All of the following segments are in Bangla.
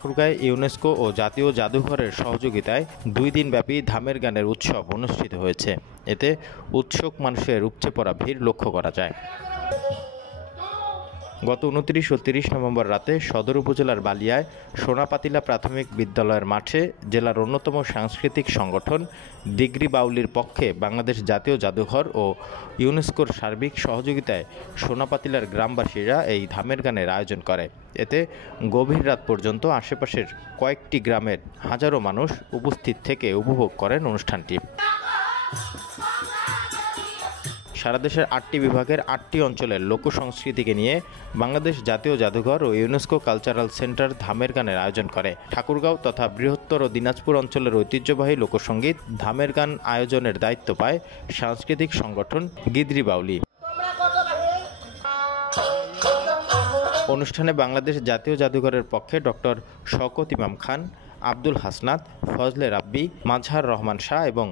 ঠাকুরগাঁয়ে ইউনেস্কো ও জাতীয় জাদুঘরের সহযোগিতায় 2 দিনব্যাপী ধামের গানের উৎসব অনুষ্ঠিত হয়েছে। এতে উৎসুক মানুষের উপচে পড়া ভিড় লক্ষ্য করা যায়। গত 29 ও 30 নভেম্বর রাতে সদর উপজেলার বালিয়ায় সোনাপাতিলা প্রাথমিক বিদ্যালয়ের মাঠে জেলার অন্যতম সাংস্কৃতিক সংগঠন দিগরি বাউলির পক্ষে বাংলাদেশ জাতীয় জাদুঘর ও ইউনেস্কোর সার্বিক সহযোগিতায় সোনাপাতিলার গ্রামবাসীরা এই ধামের গানের আয়োজন করে। এতে গভীর রাত পর্যন্ত আশেপাশের কয়েকটি গ্রামের হাজারো মানুষ উপস্থিত থেকে উপভোগ করেন অনুষ্ঠানটি। সারা দেশের 8টি বিভাগের 8টি অঞ্চলের লোকসংস্কৃতিকে নিয়ে বাংলাদেশ জাতীয় জাদুঘর ও ইউনেস্কো কালচারাল সেন্টার ধামের গানের আয়োজন করে। ঠাকুরগাঁও তথা বৃহত্তর দিনাজপুর অঞ্চলের ঐতিহ্যবাহী লোকসঙ্গীত ধামের গান আয়োজনের দায়িত্ব পায় সাংস্কৃতিক সংগঠন দিগরি বাউলি। অনুষ্ঠানে বাংলাদেশ জাতীয় জাদুঘরের পক্ষে ডক্টর শওকত ইমাম খান, আব্দুল হাসনাত, ফজলে রাব্বি, মাজহার রহমান শাহ এবং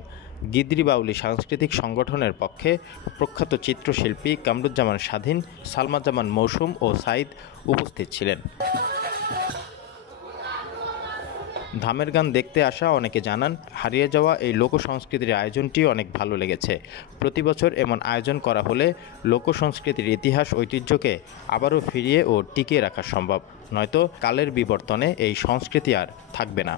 দিগরি বাউলি সাংস্কৃতিক সংগঠনের পক্ষে প্রখ্যাত চিত্রশিল্পী কামরুজ্জামান স্বাধীন, সালমা জামান মৌসুম ও সাইদ উপস্থিত ছিলেন। ধামের গান দেখতে আসা অনেকে জানান, হারিয়ে যাওয়া এই লোকসংস্কৃতির আয়োজনটি অনেক ভালো লেগেছে। প্রতি বছর এমন আয়োজন করা হলে লোকসংস্কৃতির ইতিহাস ঐতিহ্যকে আবারও ফিরিয়ে ও টিকিয়ে রাখা সম্ভব, নয়তো কালের বিবর্তনে এই সংস্কৃতি আর থাকবে না।